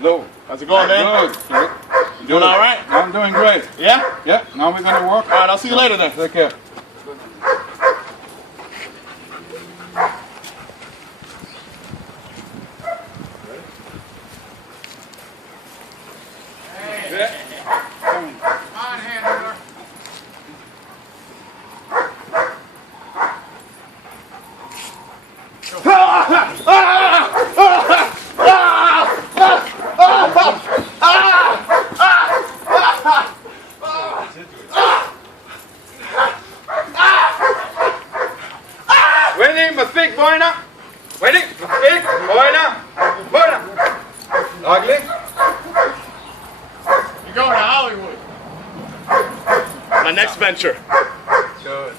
Lou. How's it going, man? Good. You doing all right? I'm doing great. Yeah? Yep. Now we're gonna work. All right, I'll see you later then. Take care. Waiting, my big boy now. Waiting, my big boy now. Boy now. Ugly. You're going to Hollywood. My next venture. Good.